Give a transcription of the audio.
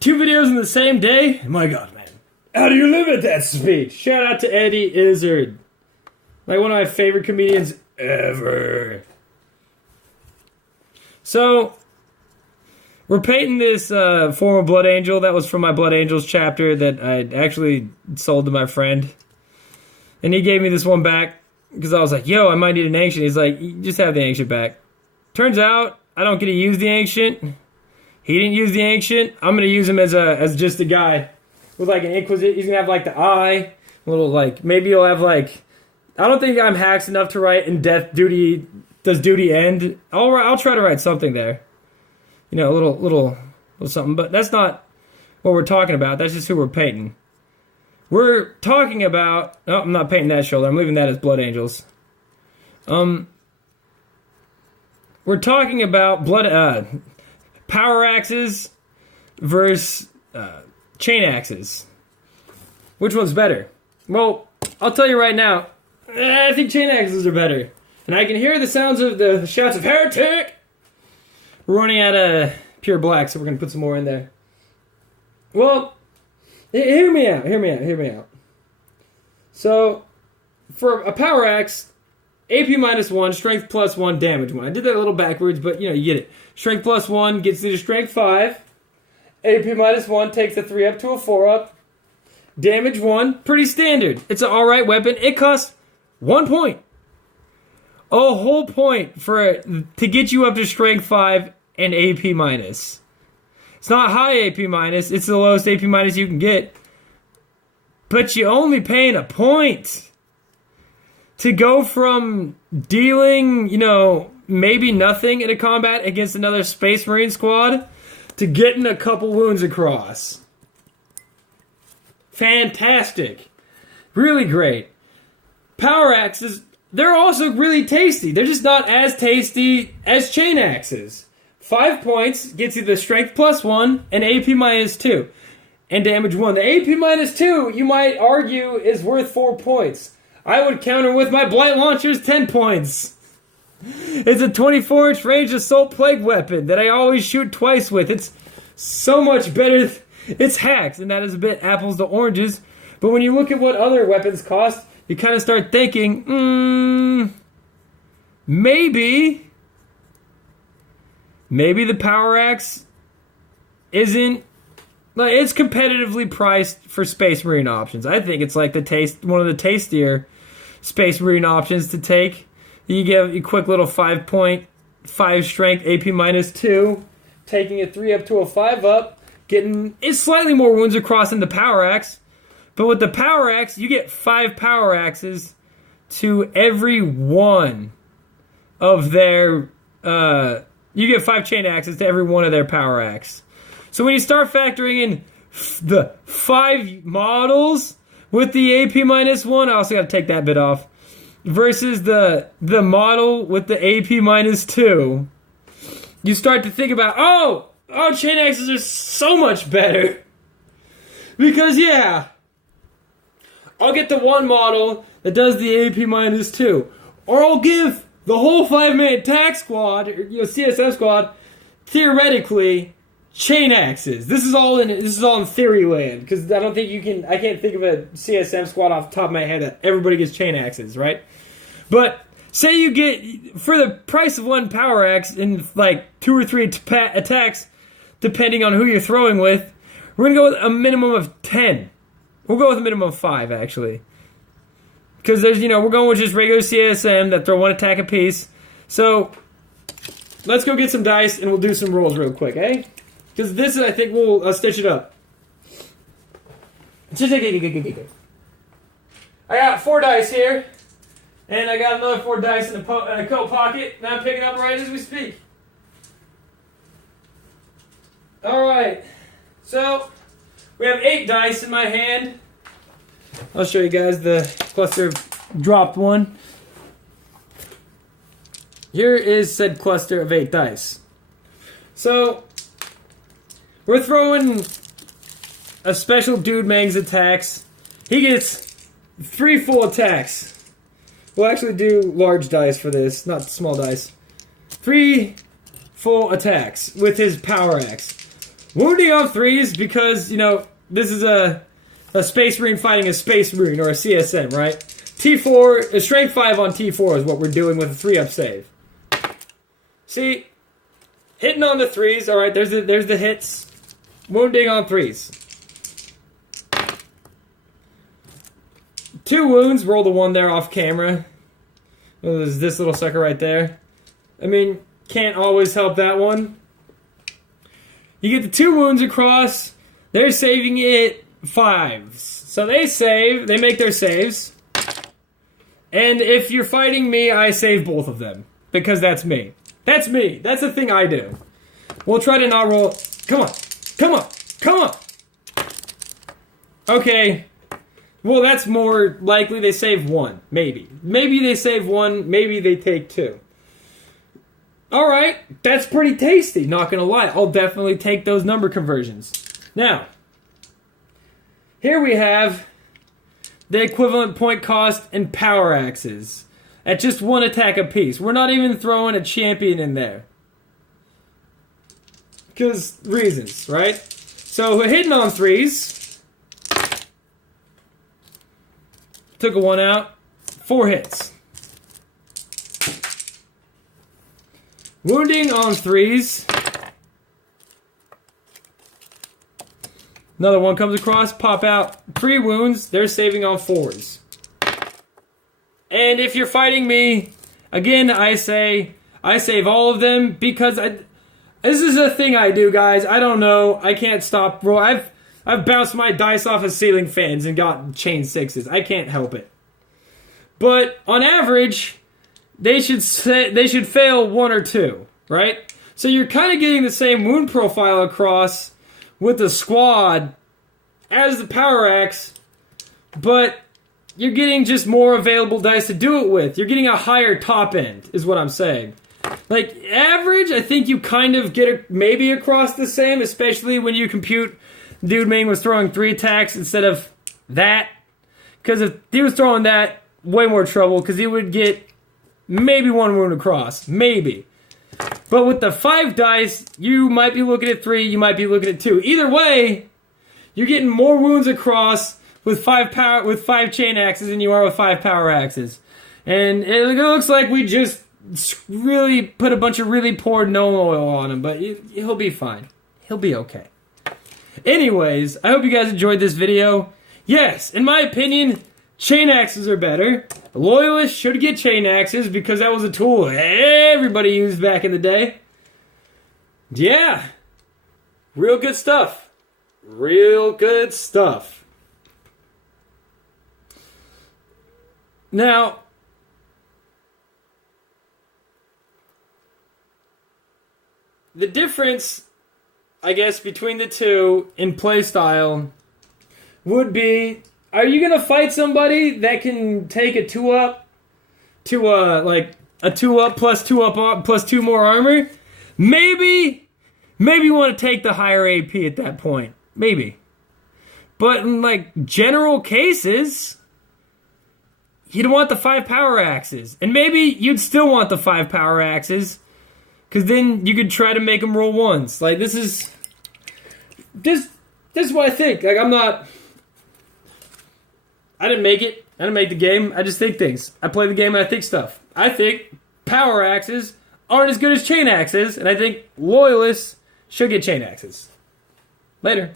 2 videos in the same day? My God, man. How do you live at that speed? Shout out to Eddie Izzard. Like one of my favorite comedians ever. So, we're painting this former Blood Angel. That was from my Blood Angels chapter that I actually sold to my friend. And he gave me this one back because I was like, yo, I might need an Ancient. He's like, just have the Ancient back. Turns out, I don't get to use the Ancient. He didn't use the Ancient. I'm going to use him as just a guy with like an Inquisition. He's going to have like the eye. Little like, maybe he'll have like, I don't think I'm hacks enough to write in death duty, does duty end? I'll try to write something there. You know, a little something. But that's not what we're talking about. That's just who we're painting. We're talking about... Oh, I'm not painting that shoulder. I'm leaving that as Blood Angels. We're talking about power axes versus chain axes. Which one's better? Well, I'll tell you right now. I think chain axes are better. And I can hear the sounds of the shouts of heretic. We're running out of pure black, so we're going to put some more in there. Well... Hear me out. So, for a power axe, AP -1, strength +1, damage 1. I did that a little backwards, but you know, you get it. Strength +1 gets you to strength 5. AP -1 takes a 3 up to a 4 up. Damage 1, pretty standard. It's an alright weapon. It costs 1 point. A whole point to get you up to strength 5 and AP-. It's not high AP-, it's the lowest AP- you can get. But you're only paying a point. To go from dealing, you know, maybe nothing in a combat against another Space Marine squad to getting a couple wounds across. Fantastic. Really great. Power axes, they're also really tasty. They're just not as tasty as chain axes. 5 points gets you the strength +1 and AP -2 and damage 1. The AP -2, you might argue, is worth 4 points. I would counter with my Blight Launcher's 10 points. It's a 24-inch range assault plague weapon that I always shoot twice with. It's so much better. It's hacks, and that is a bit apples to oranges. But when you look at what other weapons cost, you kind of start thinking, maybe the power axe isn't like it's competitively priced for Space Marine options. I think it's like one of the tastier Space Marine options to take. You get a quick little 5.5 strength AP -2, taking a 3 up to a 5 up, getting it's slightly more wounds across than the power axe. But with the power axe, you get 5 power axes to every one of their you get 5 chain axes to every one of their power axe. So when you start factoring in the 5 models with the AP -1, I also got to take that bit off, versus the model with the AP -2, you start to think about, oh, chain axes are so much better. Because, yeah, I'll get the one model that does the AP -2, or I'll give the whole 5-man attack squad, or CSM squad, theoretically, chain axes. This is all in theory land, because I don't think I can't think of a CSM squad off the top of my head that everybody gets chain axes, right? But say you get, for the price of 1 power axe in like 2 or 3 attacks, depending on who you're throwing with, we're gonna go with a minimum of 10. We'll go with a minimum of 5, actually. Because there's, we're going with just regular CSM that throw 1 attack apiece. So, let's go get some dice and we'll do some rolls real quick, eh? Because this, I think, we'll stitch it up. I got 4 dice here. And I got another 4 dice in a coat pocket. And I'm picking up right as we speak. Alright. So, we have 8 dice in my hand. I'll show you guys the cluster dropped one. Here is said cluster of 8 dice. So, we're throwing a special dude Mang's attacks. He gets 3 full attacks. We'll actually do large dice for this, not small dice. 3 full attacks with his power axe. Wounding on 3s because, this is a Space Marine fighting a Space Marine or a CSM, right? T4, a Strength 5 on T4 is what we're doing with a 3-up save. See, hitting on the 3s, alright, there's the hits. Wounding on 3s. 2 wounds, roll the 1 there off camera. Oh, there's this little sucker right there. I mean, can't always help that one. You get the 2 wounds across. They're saving it 5s. So they make their saves. And if you're fighting me, I save both of them. Because that's me. That's me. That's the thing I do. We'll try to not roll. Come on. Come on. Come on. Okay. Well, that's more likely they save 1. Maybe. Maybe they save 1. Maybe they take 2. Alright. That's pretty tasty. Not gonna lie. I'll definitely take those number conversions. Now. Here we have the equivalent point cost and power axes. At just 1 attack apiece. We're not even throwing a champion in there. Because reasons, right? So we're hitting on 3s. Took a 1 out. 4 hits. Wounding on 3s. Another 1 comes across. Pop out. 3 wounds. They're saving on 4s. And if you're fighting me, again, I save all of them because this is a thing I do, guys. I don't know. I can't stop. Bro, I've bounced my dice off of ceiling fans and got chain 6s. I can't help it. But on average, they should fail 1 or 2, right? So you're kind of getting the same wound profile across with the squad as the power axe, but you're getting just more available dice to do it with. You're getting a higher top end, is what I'm saying. Like, average, I think you kind of get maybe across the same, especially when you compute Dude Main was throwing 3 attacks instead of that. Because if he was throwing that, way more trouble, because he would get maybe 1 wound across. Maybe. But with the 5 dice, you might be looking at 3, you might be looking at 2. Either way, you're getting more wounds across with 5 chain axes than you are with 5 power axes. And it looks like we just really put a bunch of really poor gnome oil on him, but he'll be fine. He'll be okay. Anyways, I hope you guys enjoyed this video. Yes, in my opinion, chain axes are better. Loyalists should get chain axes because that was a tool everybody used back in the day. Yeah. Real good stuff. Real good stuff. Now, the difference, I guess, between the two in playstyle would be, are you going to fight somebody that can take a 2-up to like a 2-up plus 2-up plus 2 more armor? Maybe you want to take the higher AP at that point. Maybe. But in like general cases, you'd want the 5 power axes. And maybe you'd still want the 5 power axes, because then you could try to make them roll 1s. Like, this is what I think. Like, I didn't make it. I didn't make the game. I just think things. I play the game and I think stuff. I think power axes aren't as good as chain axes, and I think loyalists should get chain axes. Later.